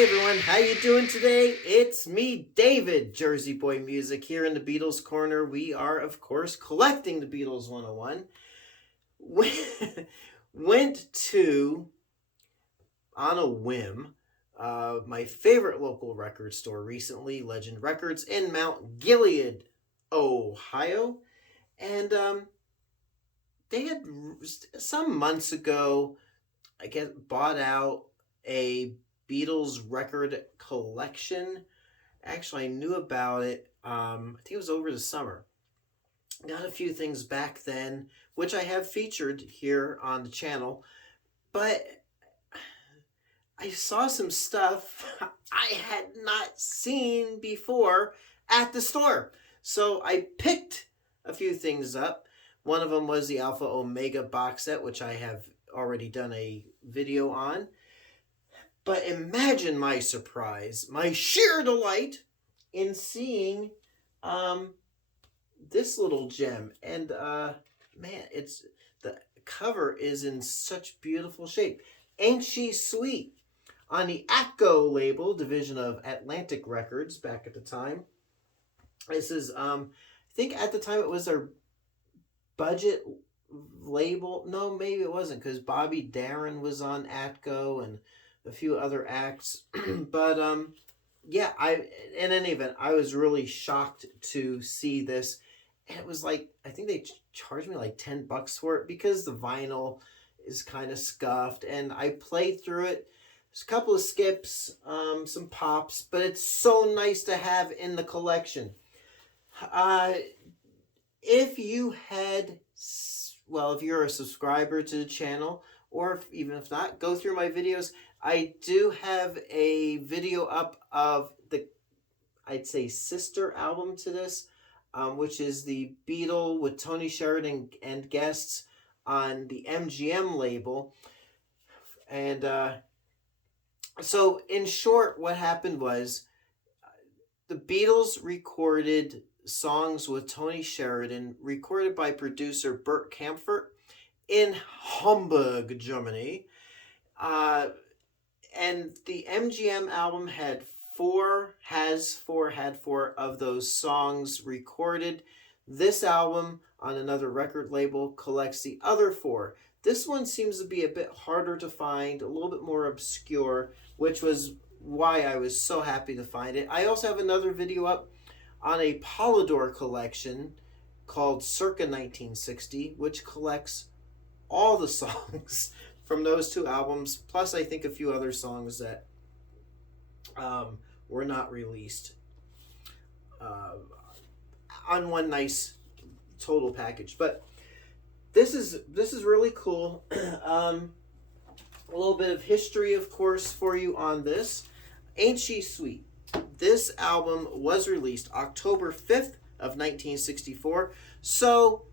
Hey everyone, how you doing today? It's me, David, Jersey Boy Music, here in the Beatles Corner. We are, of course, collecting the Beatles 101. Went to, on a whim, my favorite local record store recently, Legend Records, in Mount Gilead, Ohio. And they had, some months ago, I guess, bought out a Beatles record collection. Actually, I knew about it. I think it was over the summer. Got a few things back then, which I have featured here on the channel. But I saw some stuff I had not seen before at the store. So I picked a few things up. One of them was the Alpha Omega box set, which I have already done a video on. But imagine my surprise, my sheer delight in seeing this little gem. And man, the cover is in such beautiful shape. Ain't She Sweet? On the ATCO label, division of Atlantic Records back at the time. This is, I think at the time it was their budget label. No, maybe it wasn't, because Bobby Darin was on ATCO and a few other acts. But yeah, in any event, I was really shocked to see this. And it was like, I think they charged me like $10 for it because the vinyl is kind of scuffed, and I played through it. There's a couple of skips, some pops, but it's so nice to have in the collection. If you had, well, if you're a subscriber to the channel, or even if not, go through my videos. I do have a video up of the, I'd say, sister album to this, which is the Beatle with Tony Sheridan and guests on the MGM label. And so in short, what happened was the Beatles recorded songs with Tony Sheridan, recorded by producer Bert Kaempfert in Hamburg, Germany. And the MGM album had four of those songs recorded. This album on another record label collects the other four. This one seems to be a bit harder to find, a little bit more obscure, which was why I was so happy to find it. I also have another video up on a Polydor collection called Circa 1960, which collects all the songs from those two albums, plus I think a few other songs that were not released on one nice total package. But this is really cool. A little bit of history, of course, for you on this. Ain't She Sweet? This album was released October 5th of 1964. So,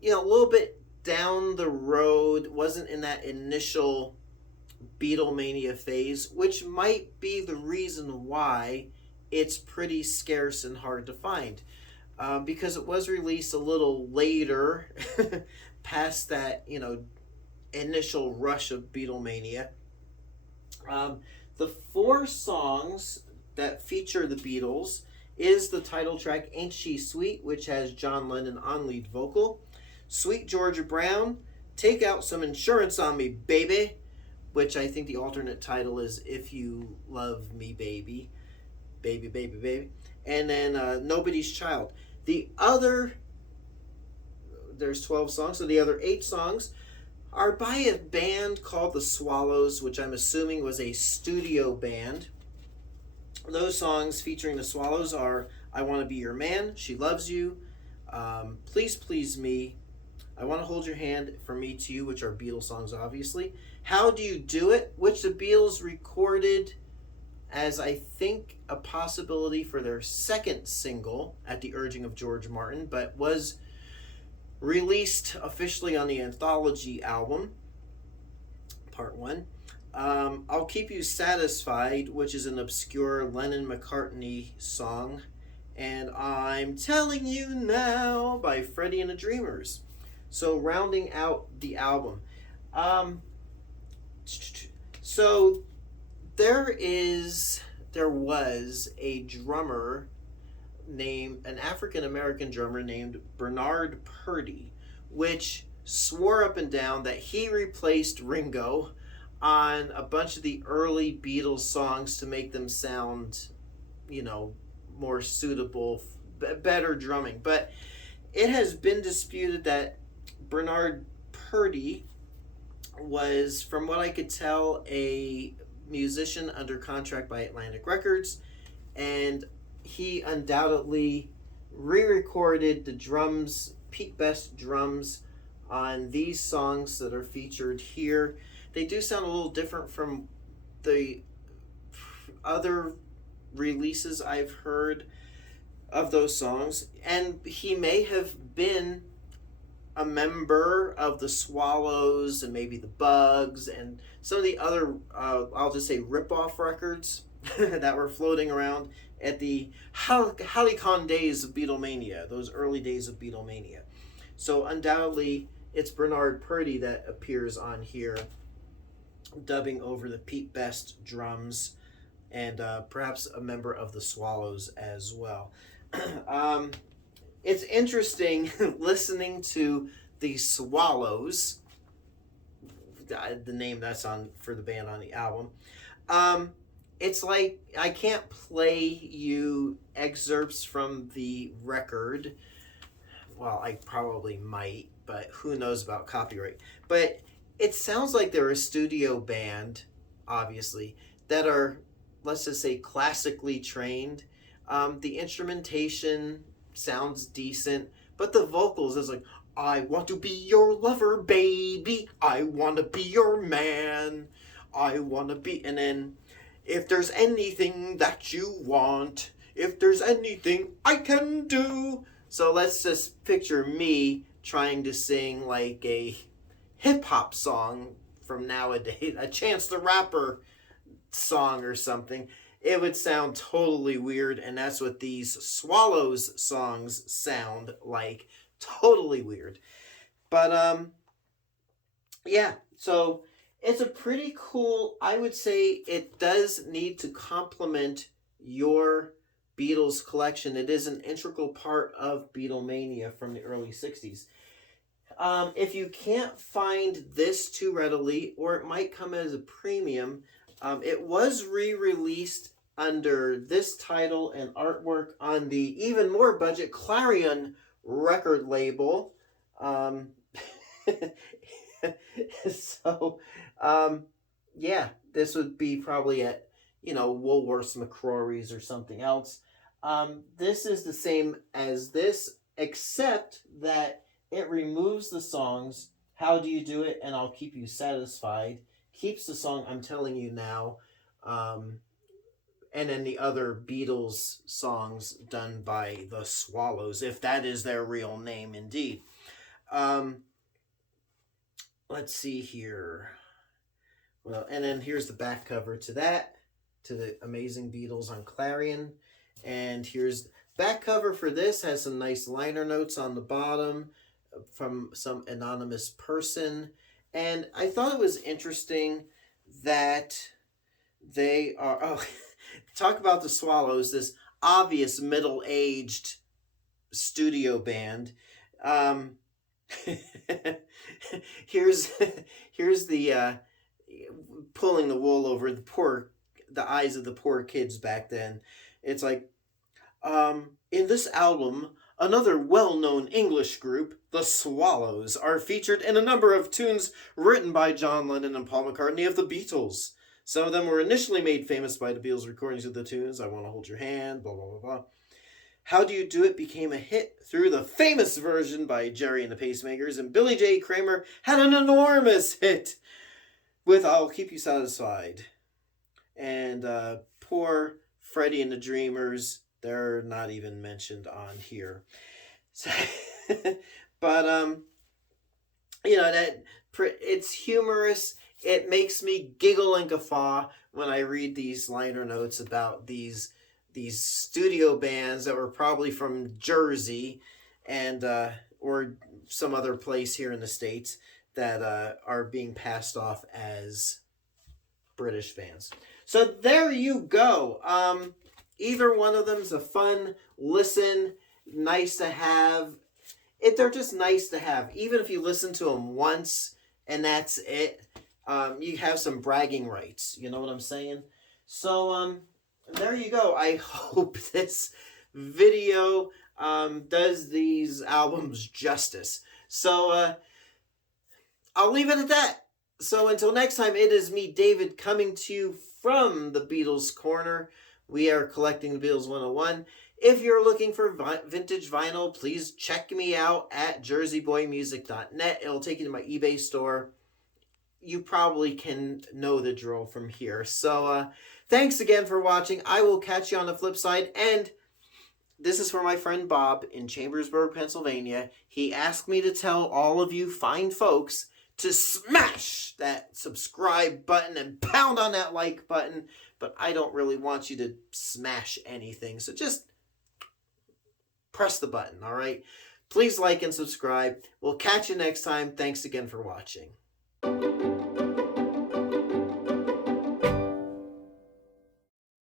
you know, a little bit down the road, wasn't in that initial Beatlemania phase, which might be the reason why it's pretty scarce and hard to find, because it was released a little later, past that, you know, initial rush of Beatlemania. The four songs that feature the Beatles is the title track Ain't She Sweet, which has John Lennon on lead vocal. Sweet Georgia Brown, Take Out Some Insurance on Me, Baby, which I think the alternate title is If You Love Me, Baby. Baby, baby, baby. And then Nobody's Child. The other, there's 12 songs, so the other 8 songs are by a band called The Swallows, which I'm assuming was a studio band. Those songs featuring The Swallows are I Want to Be Your Man, She Loves You, Please Please Me, I Want to Hold Your Hand, From Me to You, which are Beatles songs, obviously. How Do You Do It, which the Beatles recorded as, I think, a possibility for their second single at the urging of George Martin, but was released officially on the anthology album, part 1. I'll Keep You Satisfied, which is an obscure Lennon-McCartney song, and I'm Telling You Now by Freddie and the Dreamers. So rounding out the album. So there was a drummer an African American drummer named Bernard Purdie, which swore up and down that he replaced Ringo on a bunch of the early Beatles songs to make them sound, more suitable, better drumming. But it has been disputed that Bernard Purdie was, from what I could tell, a musician under contract by Atlantic Records, and he undoubtedly re-recorded the drums, Pete Best drums, on these songs that are featured here. They do sound a little different from the other releases I've heard of those songs, and he may have been a member of the Swallows and maybe the Bugs and some of the other, I'll just say, rip-off records that were floating around at the Halicon days of Beatlemania, those early days of Beatlemania. So undoubtedly, it's Bernard Purdie that appears on here, dubbing over the Pete Best drums, and perhaps a member of the Swallows as well. It's interesting listening to the Swallows, the name that's on for the band on the album. It's like I can't play you excerpts from the record. Well, I probably might, but who knows about copyright. But it sounds like they're a studio band, obviously, that are, let's just say, classically trained. The instrumentation sounds decent, but the vocals is like, I want to be your lover, baby. I want to be your man. I want to be, and then, if there's anything that you want, if there's anything I can do. So let's just picture me trying to sing like a hip-hop song from nowadays, a Chance the Rapper song or something. It would sound totally weird, and that's what these Swallows songs sound like. Totally weird. But, yeah, so it's a pretty cool, I would say it does need to complement your Beatles collection. It is an integral part of Beatlemania from the early 60s. If you can't find this too readily, or it might come as a premium, it was re-released under this title and artwork on the even more budget Clarion record label. So, yeah, this would be probably at, Woolworth's, McCrory's, or something else. This is the same as this, except that it removes the songs How Do You Do It and I'll Keep You Satisfied, keeps the song I'm Telling You Now, and then the other Beatles songs done by the Swallows, if that is their real name indeed. Let's see here. Well, and then here's the back cover to that, to the Amazing Beatles on Clarion. And here's back cover for this, has some nice liner notes on the bottom from some anonymous person. And I thought it was interesting that they are, talk about the Swallows, this obvious middle-aged studio band. Here's the pulling the wool over the eyes of the poor kids back then. It's like, in this album, another well-known English group, the Swallows, are featured in a number of tunes written by John Lennon and Paul McCartney of the Beatles. Some of them were initially made famous by the Beatles' recordings of the tunes, I Want to Hold Your Hand, blah, blah, blah, blah. How Do You Do It became a hit through the famous version by Jerry and the Pacemakers, and Billy J. Kramer had an enormous hit with I'll Keep You Satisfied. And poor Freddie and the Dreamers, they're not even mentioned on here. So, but, that it's humorous. It makes me giggle and guffaw when I read these liner notes about these studio bands that were probably from Jersey and or some other place here in the States that are being passed off as British bands. So there you go. Either one of them's a fun listen, nice to have. They're just nice to have. Even if you listen to them once and that's it, you have some bragging rights. You know what I'm saying? So there you go. I hope this video does these albums justice. So I'll leave it at that. So until next time, it is me, David, coming to you from the Beatles Corner. We are collecting the Beatles 101. If you're looking for vintage vinyl, please check me out at jerseyboymusic.net. It'll take you to my eBay store. You probably can know the drill from here. So thanks again for watching. I will catch you on the flip side. And this is for my friend Bob in Chambersburg, Pennsylvania. He asked me to tell all of you fine folks to smash that subscribe button and pound on that like button. But I don't really want you to smash anything. So just press the button, all right? Please like and subscribe. We'll catch you next time. Thanks again for watching.